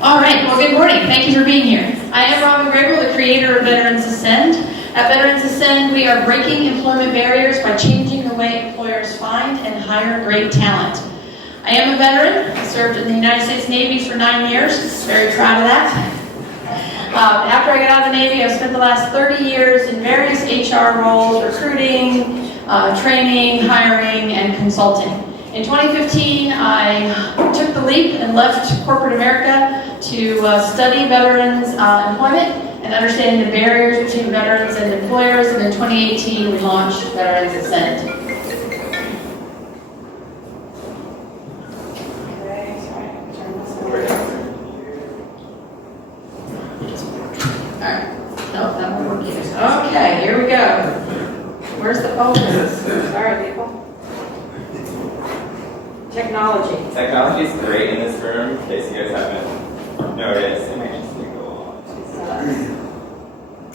All right, well, good morning. Thank you for being here. I am Robin Grable, the creator of Veterans Ascend. At Veterans Ascend, we are breaking employment barriers by changing the way employers find and hire great talent. I am a veteran. I served in the United States Navy for 9 years. Very proud of that. After I got out of the Navy, I've spent the last 30 years in various HR roles, recruiting, training, hiring, and consulting. In 2015, I took the leap and left corporate America to study veterans employment and understanding the barriers between veterans and employers. And in 2018, we launched Veterans Ascend. Okay, here we go. Where's the focus? Sorry, people. Technology. Technology is great in this room, in case you guys haven't noticed. It might just take a little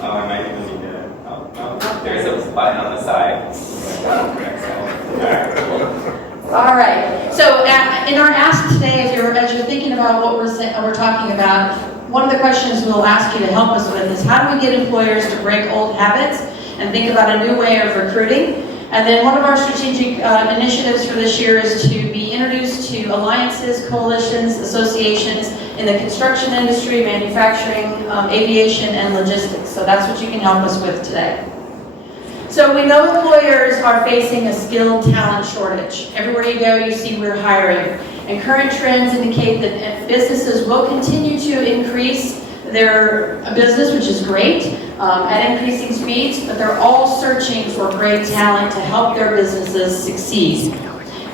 while. I might even need to. Oh, there's a button on the side. All right. So, in our ask today, as you're thinking about what we're talking about, one of the questions we'll ask you to help us with is how do we get employers to break old habits and think about a new way of recruiting? And then one of our strategic initiatives for this year is to be introduced to alliances, coalitions, associations in the construction industry, manufacturing, aviation, and logistics. So that's what you can help us with today. So we know employers are facing a skilled talent shortage. Everywhere you go, you see we're hiring. And current trends indicate that businesses will continue to increase their business, which is great, at increasing speeds, but they're all searching for great talent to help their businesses succeed.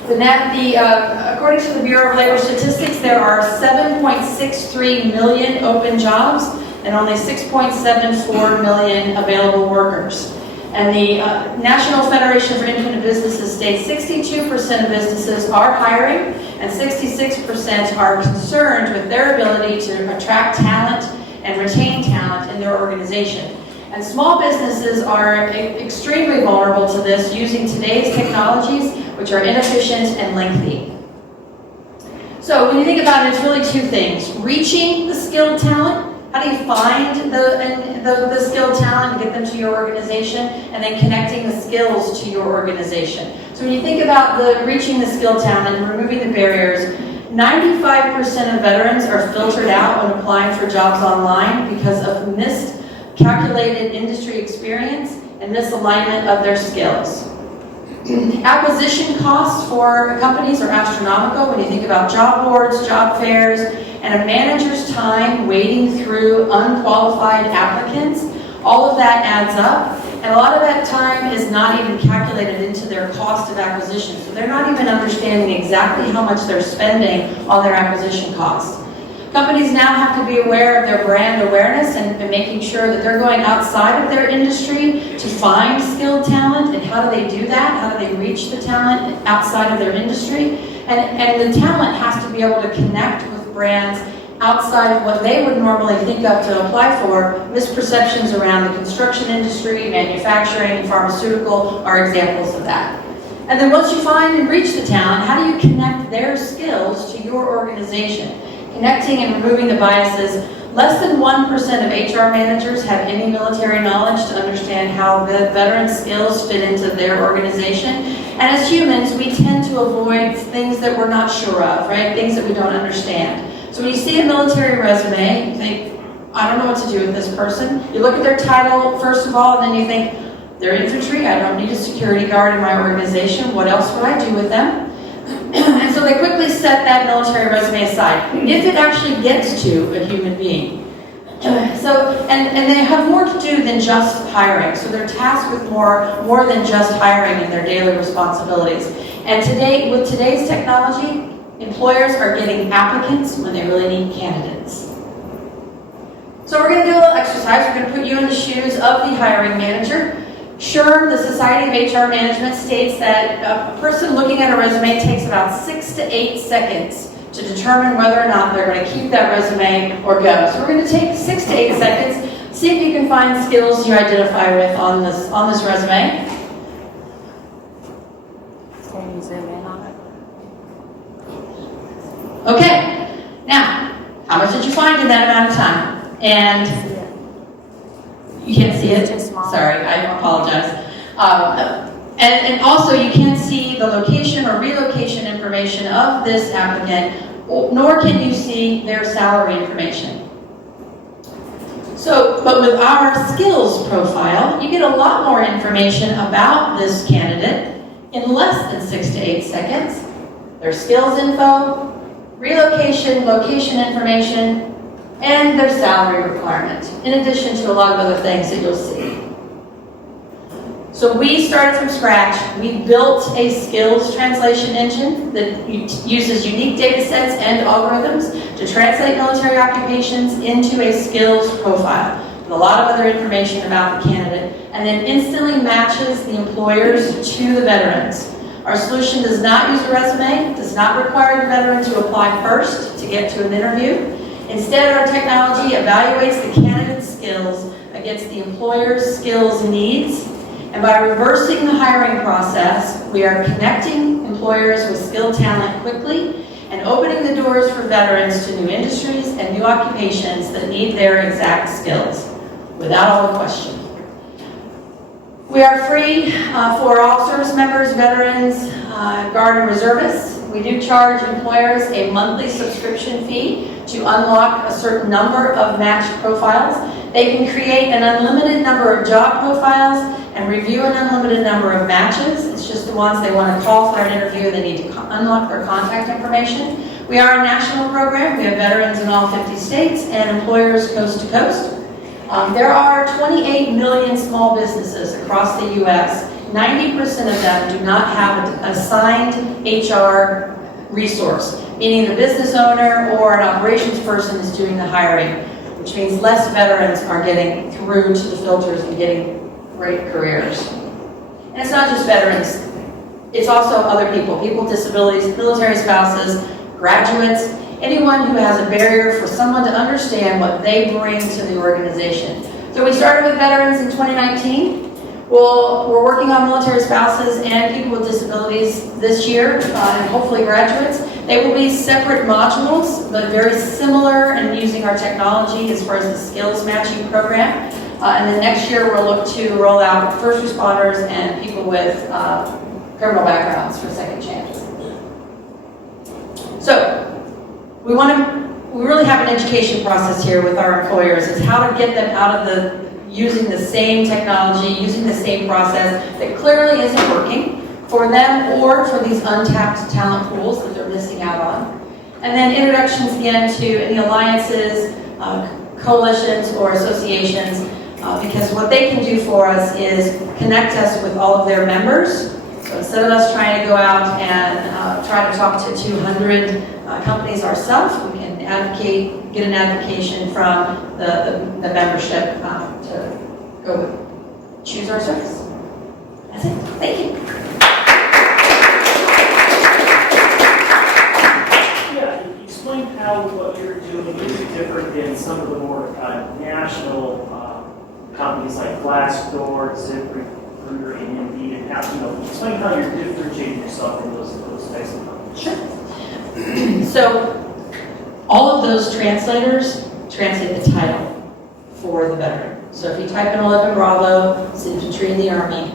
According to the Bureau of Labor Statistics, there are 7.63 million open jobs and only 6.74 million available workers. And the National Federation for Independent Businesses states 62% of businesses are hiring and 66% are concerned with their ability to attract talent and retain talent in their organization. And small businesses are extremely vulnerable to this using today's technologies, which are inefficient and lengthy. So when you think about it, it's really two things. Reaching the skilled talent. How do you find the skilled talent and get them to your organization? And then connecting the skills to your organization. So when you think about reaching the skilled talent and removing the barriers, 95% of veterans are filtered out when applying for jobs online because of miscalculated industry experience and misalignment of their skills. Acquisition costs for companies are astronomical when you think about job boards, job fairs, and a manager's time waiting through unqualified applicants. All of that adds up, and a lot of that time is not even calculated into their cost of acquisition. So they're not even understanding exactly how much they're spending on their acquisition costs. Companies now have to be aware of their brand awareness and making sure that they're going outside of their industry to find skilled talent. And how do they do that? How do they reach the talent outside of their industry? And the talent has to be able to connect with brands outside of what they would normally think of to apply for. Misperceptions around the construction industry, manufacturing, pharmaceutical are examples of that. And then once you find and reach the talent, how do you connect their skills to your organization? Connecting and removing the biases. Less than 1% of HR managers have any military knowledge to understand how the veteran skills fit into their organization. And as humans, we tend to avoid things that we're not sure of, right? Things that we don't understand. So when you see a military resume, you think, I don't know what to do with this person. You look at their title, first of all, and then you think, they're infantry, I don't need a security guard in my organization. What else would I do with them? And so they quickly set that military resume aside, if it actually gets to a human being. And they have more to do than just hiring. So they're tasked with more than just hiring in their daily responsibilities. And today, with today's technology, employers are getting applicants when they really need candidates. So we're going to do a little exercise. We're going to put you in the shoes of the hiring manager. SHRM, the Society of HR Management, states that a person looking at a resume takes about 6 to 8 seconds to determine whether or not they're going to keep that resume or go. So we're going to take 6 to 8 seconds, see if you can find skills you identify with on this resume. Can you zoom in on it? Okay, now, how much did you find? that amount of time. And you can't see it? Sorry, I apologize. And also you can't see the location or relocation information of this applicant, nor can you see their salary information. So, but with our skills profile, you get a lot more information about this candidate in less than 6 to 8 seconds. Their skills info, relocation, location information, and their salary requirement, in addition to a lot of other things that you'll see. So we started from scratch. We built a skills translation engine that uses unique data sets and algorithms to translate military occupations into a skills profile with a lot of other information about the candidate, and then instantly matches the employers to the veterans. Our solution does not use a resume, does not require the veteran to apply first to get to an interview. Instead, our technology evaluates the candidate's skills against the employer's skills needs. And by reversing the hiring process, we are connecting employers with skilled talent quickly and opening the doors for veterans to new industries and new occupations that need their exact skills, without all the question. We are free for all service members, veterans, Guard and reservists. We do charge employers a monthly subscription fee to unlock a certain number of matched profiles. They can create an unlimited number of job profiles and review an unlimited number of matches. It's just the ones they want to call for an interview. They need to unlock their contact information. We are a national program. We have veterans in all 50 states and employers coast to coast. There are 28 million small businesses across the U.S. 90% of them do not have an assigned HR resource, meaning the business owner or an operations person is doing the hiring, which means less veterans are getting through to the filters and getting great careers. And it's not just veterans, it's also other people with disabilities, military spouses, graduates, anyone who has a barrier for someone to understand what they bring to the organization. So we started with veterans in 2019. We're working on military spouses and people with disabilities this year, and hopefully graduates. They will be separate modules, but very similar in using our technology as far as the skills matching program. And then next year we'll look to roll out first responders and people with criminal backgrounds for second chance. So we really have an education process here with our employers. It's how to get them out of using the same technology, using the same process that clearly isn't working for them or for these untapped talent pools that they're missing out on. And then introductions again to any alliances, coalitions, or associations, because what they can do for us is connect us with all of their members. So instead of us trying to go out and try to talk to 200 companies ourselves, we can get an application from the membership to go choose our service. That's it. Thank you. Yeah, explain how what you're doing is different than some of the more national companies like Glassdoor, ZipRecruiter, and Indeed, and how, explain how you're differentiating yourself from those types of companies. Sure. So, all of those translators translate the title for the veteran. So if you type in 11 Bravo, it's infantry in the Army,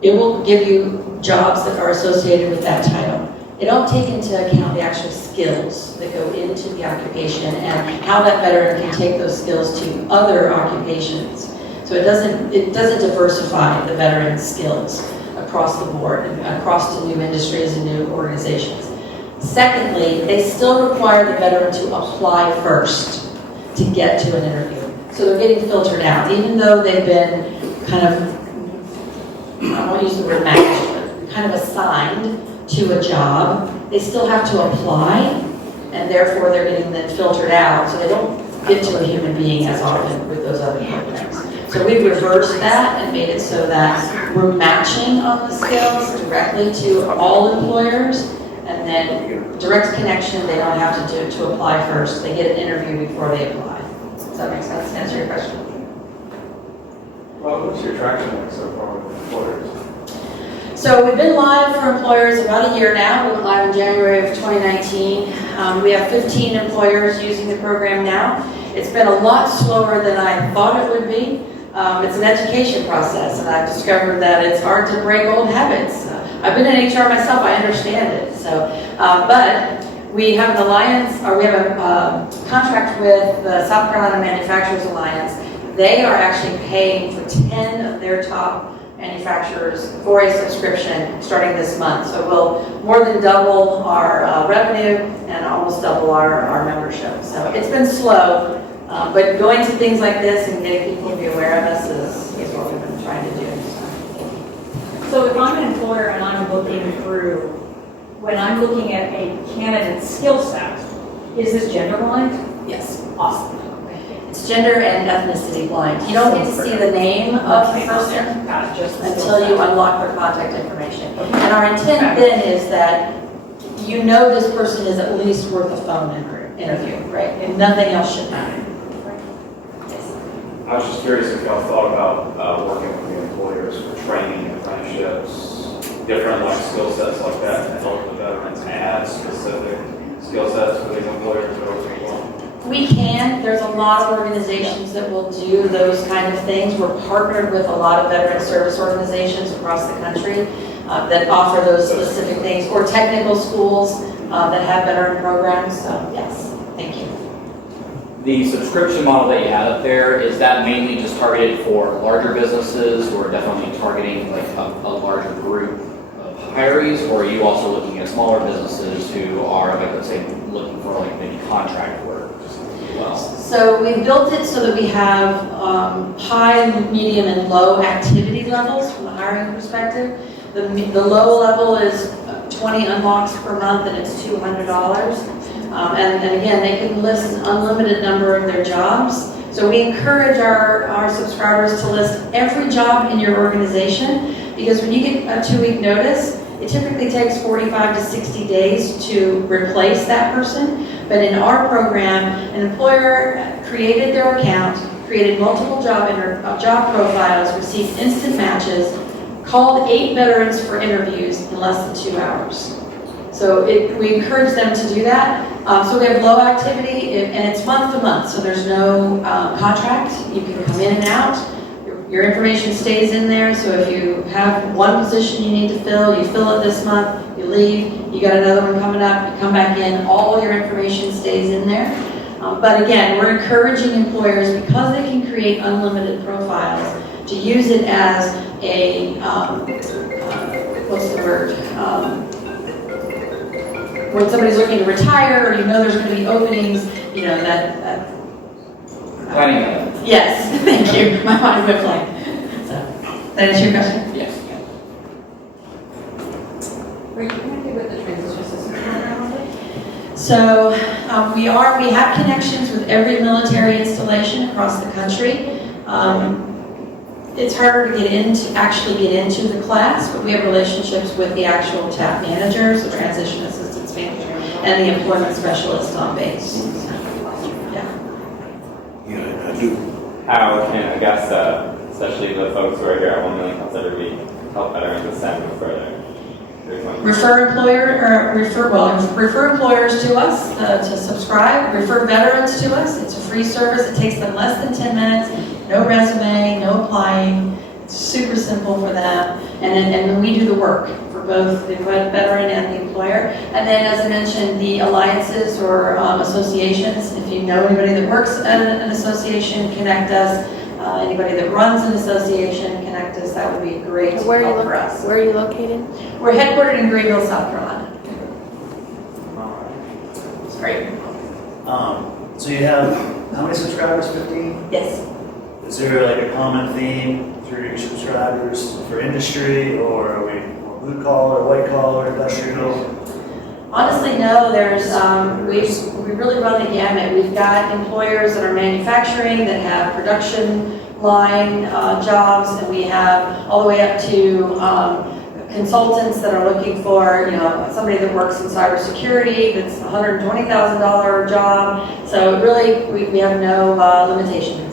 it will give you jobs that are associated with that title. They don't take into account the actual skills that go into the occupation and how that veteran can take those skills to other occupations. So it doesn't diversify the veteran's skills across the board, across to new industries and new organizations. Secondly, they still require the veteran to apply first to get to an interview. So they're getting filtered out, even though they've been kind of, I won't use the word matched, but kind of assigned to a job. They still have to apply, and therefore they're getting then filtered out, so they don't get to a human being as often with those other programs. So we've reversed that and made it so that we're matching on the skills directly to all employers, and then direct connection, they don't have to apply first. They get an interview before they apply. Does that make sense? Answer your question. Well, what's your traction like so far with employers? So we've been live for employers about a year now. We went live in January of 2019. We have 15 employers using the program now. it's been a lot slower than I thought it would be. It's an education process, and I've discovered that it's hard to break old habits. I've been in HR myself, I understand it. So, but we have an alliance, or we have a contract with the South Carolina Manufacturers Alliance. They are actually paying for 10 of their top manufacturers for a subscription starting this month. So we'll more than double our revenue and almost double our membership. So it's been slow, but going to things like this and getting people to be aware of us is what we've been trying to do. So if I'm an employer and I'm looking through, when I'm looking at a candidate's skill set, is this gender blind? Yes. Awesome. It's gender and ethnicity blind. You don't get to see the name of the person Got it, just the skill until you set. unlock their contact information. And our intent then is that you know this person is at least worth a phone interview, right? And nothing else should matter. I was just curious if y'all thought about working with the employers for training, apprenticeships, different like skill sets like that, and help the veterans add specific skill sets for these employers that are looking for. We can. There's a lot of organizations that will do those kind of things. We're partnered with a lot of veteran service organizations across the country that offer those specific things, or technical schools that have veteran programs. So yes, thank you. The subscription model that you have up there, is that mainly just targeted for larger businesses, or definitely targeting like a larger group of hirees, or are you also looking at smaller businesses who are, like, let's say, looking for like maybe contract work as well? So we built it so that we have high, medium, and low activity levels from a hiring perspective. The low level is 20 unlocks per month, and it's $200. And again, they can list an unlimited number of their jobs. So we encourage our subscribers to list every job in your organization, because when you get a 2-week notice, it typically takes 45 to 60 days to replace that person. But in our program, an employer created their account, created multiple job profiles, received instant matches, called 8 veterans for interviews in less than 2 hours. So we encourage them to do that. So we have low activity, and it's month to month, so there's no contract. You can come in and out. Your information stays in there, so if you have one position you need to fill, you fill it this month, you leave, you got another one coming up, you come back in, all your information stays in there. But again, we're encouraging employers, because they can create unlimited profiles, to use it as a, what's the word? When somebody's looking to retire, or you know there's going to be openings, you know, that Planning. yes, thank you. My mind went blank. So, that answer your question? Yes. Are you connected with the transition system program? So we have connections with every military installation across the country. It's harder to actually get into the class, but we have relationships with the actual TAP managers, the transition assistance manager, and the employment specialist on base. So, yeah. Yeah, I do. How can, I guess, especially the folks who are here at 1 million cups every week, help veterans ascend further? Refer employers to us to subscribe. Refer veterans to us. It's a free service. It takes them less than 10 minutes. No resume, no applying. It's super simple for them. And then we do the work for both the veteran and the employer. And then, as I mentioned, the alliances or associations. If you know anybody that works at an association, connect us. Anybody that runs an association, connect us. That would be a great help for us. Where are you located? We're headquartered in Greenville, South Carolina. It's great. So you have how many subscribers? 15? Yes. Is there like a common theme through your subscribers for industry, or are we more blue collar, white collar, industrial? Honestly, no. There's we really run the gamut. We've got employers that are manufacturing, that have production line jobs, and we have all the way up to consultants that are looking for, somebody that works in cybersecurity that's $120,000 job. So really, we have no limitations.